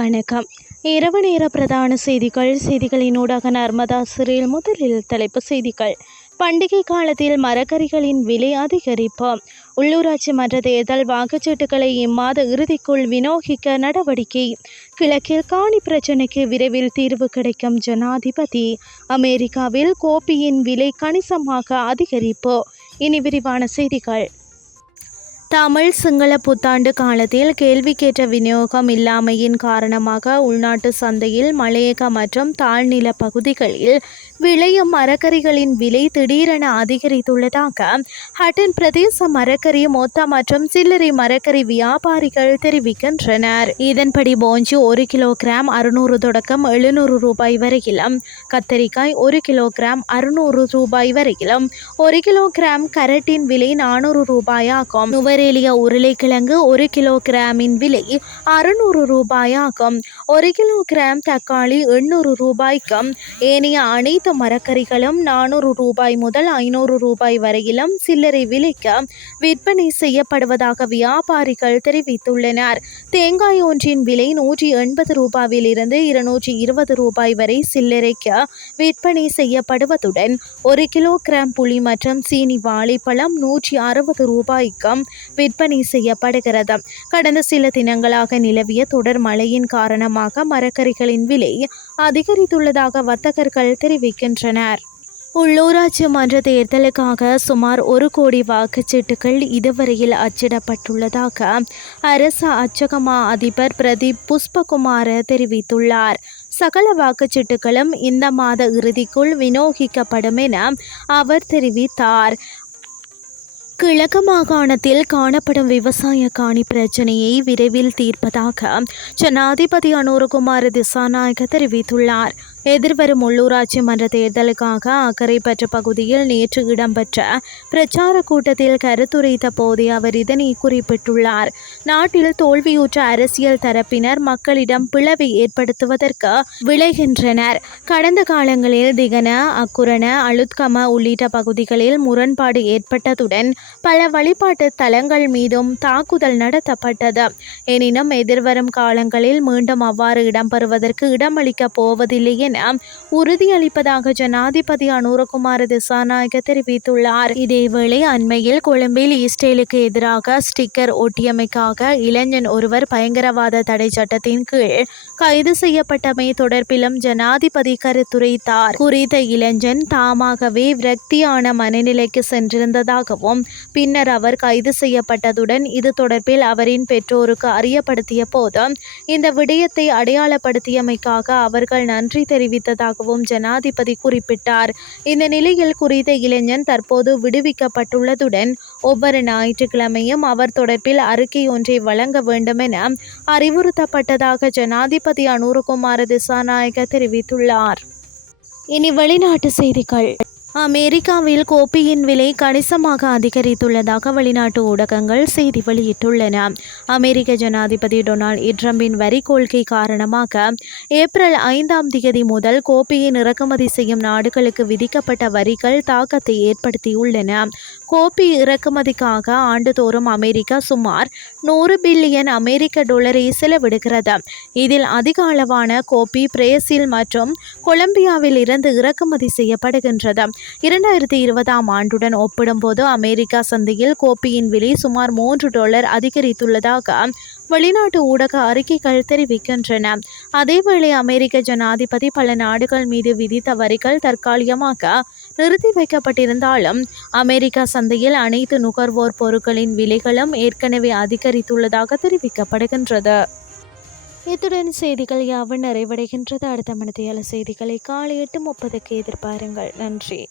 வணக்கம். இரவு நேர பிரதான செய்திகள். செய்திகளினூடாக நர்மதா சிறையில் முதலில் தலைப்பு செய்திகள். பண்டிகை காலத்தில் மரக்கறிகளின் விலை அதிகரிப்பு. உள்ளூராட்சி மன்ற தேர்தல் வாக்குச்சீட்டுகளை இம்மாத இறுதிக்குள் விநியோகிக்க நடவடிக்கை. கிழக்கில் காணி பிரச்சினைக்கு விரைவில் தீர்வு கிடைக்கும் ஜனாதிபதி. அமெரிக்காவில் கோப்பியின் விலை கணிசமாக அதிகரிப்பு. இனி விரிவான செய்திகள். தமிழ் சிங்கள புத்தாண்டு காலத்தில் கேள்விக்கேற்ற விநியோகம் இல்லாமையின் காரணமாக உள்நாட்டு சந்தையில் மலையக மற்றும் தாழ்நில பகுதிகளில் விளையும் மரக்கறிகளின் விலை திடீரென அதிகரித்துள்ளதாக ஹட்டன் பிரதேச மரக்கறி மொத்த மற்றும் சில்லறை மரக்கறி வியாபாரிகள் தெரிவிக்கின்றனர். இதன்படி போஞ்சு ஒரு கிலோகிராம் அறுநூறு தொடக்கம் எழுநூறு ரூபாய் வரையிலும் கத்தரிக்காய் ஒரு கிலோகிராம் அறுநூறு ரூபாய் வரையிலும் ஒரு கிலோகிராம் கரட்டின் விலை நானூறு ரூபாயாகும். ஆஸ்திரேலிய உருளைக்கிழங்கு ஒரு கிலோகிராமின் விலை அறுநூறு ரூபாயாகும். ஒரு கிலோகிராம் தக்காளி எண்ணூறு ரூபாய்க்கும். ஏனைய அனைத்து மரக்கறிகளும் நானூறு ரூபாய் முதல் ஐநூறு ரூபாய் வரையிலும் சில்லறை விலைக்கு விற்பனை செய்யப்படுவதாக வியாபாரிகள் தெரிவித்துள்ளனர். தேங்காய் ஒன்றின் விலை நூற்றி எண்பது ரூபாயிலிருந்து இருநூற்றி இருபது ரூபாய் வரை சில்லறைக்கு விற்பனை செய்யப்படுவதுடன் ஒரு கிலோகிராம் புளி மற்றும் சீனி வாழைப்பழம் நூற்றி அறுபது ரூபாய்க்கும் விற்பனை செய்யப்படுகிறது கடந்த சில தினங்களாக நிலவிய தொடர் மழையின் காரணமாக மரக்கறிகளின் விலை அதிகரித்துள்ளதாக வர்த்தகர்கள் தெரிவிக்கின்றனர். உள்ளூராட்சி மன்ற தேர்தலுக்காக சுமார் ஒரு கோடி வாக்குச்சீட்டுகள் இதுவரையில் அச்சிடப்பட்டுள்ளதாக அரசு அச்சகமா அதிபர் பிரதீப் புஷ்பகுமார் தெரிவித்துள்ளார். சகல வாக்குச்சீட்டுகளும் இந்த மாத இறுதிக்குள் விநியோகிக்கப்படும் என அவர் தெரிவித்தார். கிழக்கு மாகாணத்தில் காணப்படும் விவசாய காணி பிரச்சினையை விரைவில் தீர்ப்பதாக ஜனாதிபதி அனுரகுமார் திசாநாயக தெரிவித்துள்ளார். எதிர்வரும் உள்ளூராட்சி மன்ற தேர்தலுக்காக அக்கரைப்பற்று பகுதியில் நேற்று இடம்பெற்ற பிரச்சார கூட்டத்தில் கருத்துரைத்த போதே அவர் இதனை குறிப்பிட்டுள்ளார். நாட்டில் தோல்வியுற்ற அரசியல் தரப்பினர் மக்களிடம் பிளவை ஏற்படுத்துவதற்கு விளைகின்றனர். கடந்த காலங்களில் திகன அக்குரண அழுத்கம உள்ளிட்ட பகுதிகளில் முரண்பாடு ஏற்பட்டதுடன் பல வழிபாட்டு தலங்கள் மீதும் தாக்குதல் நடத்தப்பட்டது. எனினும் எதிர்வரும் காலங்களில் மீண்டும் அவ்வாறு இடம்பெறுவதற்கு இடமளிக்கப் போவதில்லை என உறுதியளிப்பதாக ஜனாதிபதி அனுரகுமார திசாநாயக தெரிவித்துள்ளார். இதேவேளை அண்மையில் கொழும்பில் இஸ்ரேலுக்கு எதிராக ஸ்டிக்கர் ஒட்டியமைக்காக இளைஞன் ஒருவர் பயங்கரவாத தடை சட்டத்தின் கீழ் கைது செய்யப்பட்டமை தொடர்பிலும் ஜனாதிபதி கருத்துரைத்தார். குறித்த இளைஞன் தாமாகவே விரக்தியான மனநிலைக்கு சென்றிருந்ததாகவும் பின்னர் அவர் கைது செய்யப்பட்டதுடன் இது தொடர்பில் அவரின் பெற்றோருக்கு அறியப்படுத்திய போது இந்த விடயத்தை அடையாளப்படுத்தியமைக்காக அவர்கள் நன்றி தெரிவித்ததாகவும் ஜனாதிபதி குறிப்பிட்டார். இந்த நிலையில் குறித்த இளைஞன் தற்போது விடுவிக்கப்பட்டுள்ளதுடன் ஒவ்வொரு ஞாயிற்றுக்கிழமையும் அவர் தொடர்பில் அறிக்கை ஒன்றை வழங்க வேண்டும் என அறிவுறுத்தப்பட்டதாக ஜனாதிபதி அனுரகுமார திசாநாயக தெரிவித்துள்ளார். இனி வெளிநாட்டு செய்திகள். அமெரிக்காவில் கோப்பியின் விலை கணிசமாக அதிகரித்துள்ளதாக வெளிநாட்டு ஊடகங்கள் செய்தி வெளியிட்டுள்ளன. அமெரிக்க ஜனாதிபதி டொனால்ட் ட்ரம்பின் வரி கொள்கை காரணமாக ஏப்ரல் ஐந்தாம் தேதி முதல் கோப்பியின் இறக்குமதி செய்யும் நாடுகளுக்கு விதிக்கப்பட்ட வரிகள் தாக்கத்தை ஏற்படுத்தியுள்ளன. கோப்பி இறக்குமதிக்காக ஆண்டுதோறும் அமெரிக்கா சுமார் நூறு பில்லியன் அமெரிக்க டாலரை செலவிடுகிறது. இதில் அதிக அளவான கோப்பி பிரேசில் மற்றும் கொலம்பியாவில் இருந்து இறக்குமதி செய்யப்படுகின்றது. இரண்டாயிரத்தி இருபதாம் ஆண்டுடன் ஒப்பிடும்போது அமெரிக்கா சந்தையில் கோப்பியின் விலை சுமார் மூன்று டாலர் அதிகரித்துள்ளதாக வெளிநாட்டு ஊடக அறிக்கைகள் தெரிவிக்கின்றன. அதேவேளை அமெரிக்க ஜனாதிபதி பல நாடுகள் மீது விதித்த வரிகள் தற்காலிகமாக நிறுத்தி வைக்கப்பட்டிருந்தாலும் அமெரிக்கா சந்தையில் அனைத்து நுகர்வோர் பொருட்களின் விலைகளும் ஏற்கனவே அதிகரித்துள்ளதாக தெரிவிக்கப்படுகின்றது. இத்துடன் செய்திகள் யாவும் நிறைவடைகின்றது. அடுத்த மனதையால செய்திகளை காலை எட்டு முப்பதுக்கு எதிர்பாருங்கள். நன்றி.